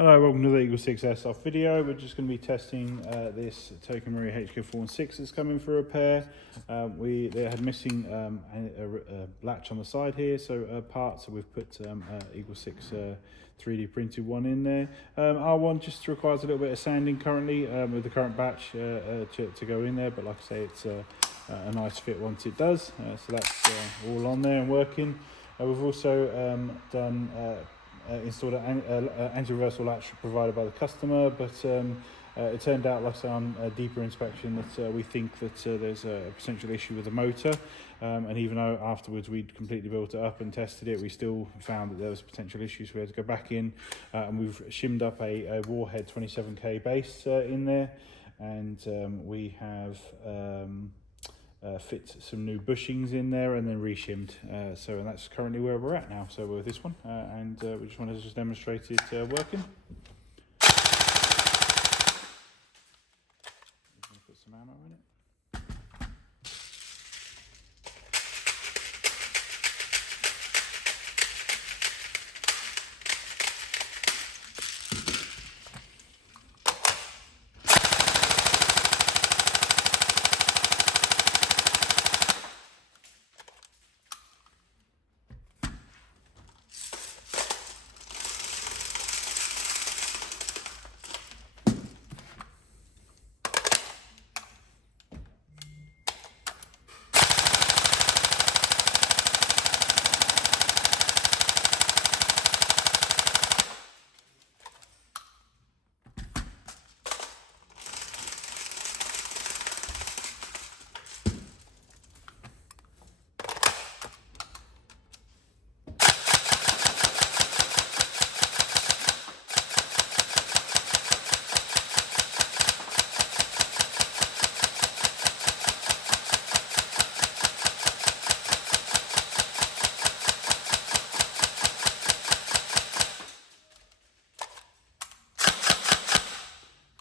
Hello, welcome to the EagleSix Airsoft video. We're just going to be testing this Token Maria HK416 that's coming for repair. They had missing a latch on the side here, so parts, so we've put EagleSix 3D printed one in there. Our one just requires a little bit of sanding currently with the current batch to go in there, but like I say, it's a nice fit once it does. So that's all on there and working. We've also installed an anti-reversal latch provided by the customer, but it turned out, like I say, on a deeper inspection that we think that there's a potential issue with the motor, and even though afterwards we'd completely built it up and tested it, we still found that there was potential issues. We had to go back in and we've shimmed up a Warhead 27K base in there, and we have fit some new bushings in there and then reshimmed, and that's currently where we're at now. So with this one, and we just wanted to just demonstrate it working. Put some ammo in it.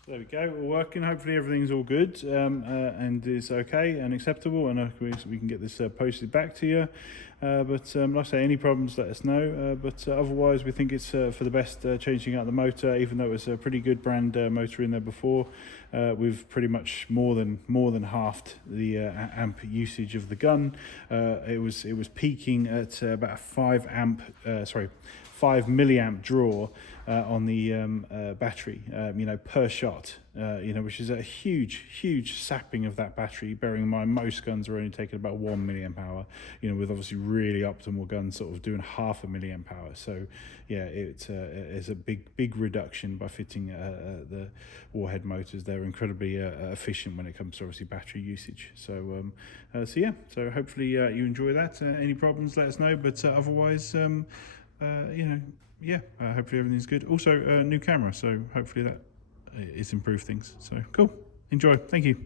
There we go, all working. Hopefully everything's all good and is okay and acceptable, and we can get this posted back to you. But like I say, any problems, let us know. But otherwise, we think it's for the best changing out the motor, even though it was a pretty good brand motor in there before. We've pretty much more than halved the amp usage of the gun. It was peaking at about a 5 milliamp draw on the battery, per shot, which is a huge sapping of that battery, bearing in mind most guns are only taking about 1 milliamp hour, with obviously really optimal guns sort of doing 0.5 milliamp hour. So yeah, it's a big reduction by fitting the Warhead motors. They're incredibly efficient when it comes to obviously battery usage. So so hopefully you enjoy that. Any problems, let us know, but otherwise hopefully everything's good. Also, new camera, so hopefully that it's improved things. So cool. Enjoy. Thank you.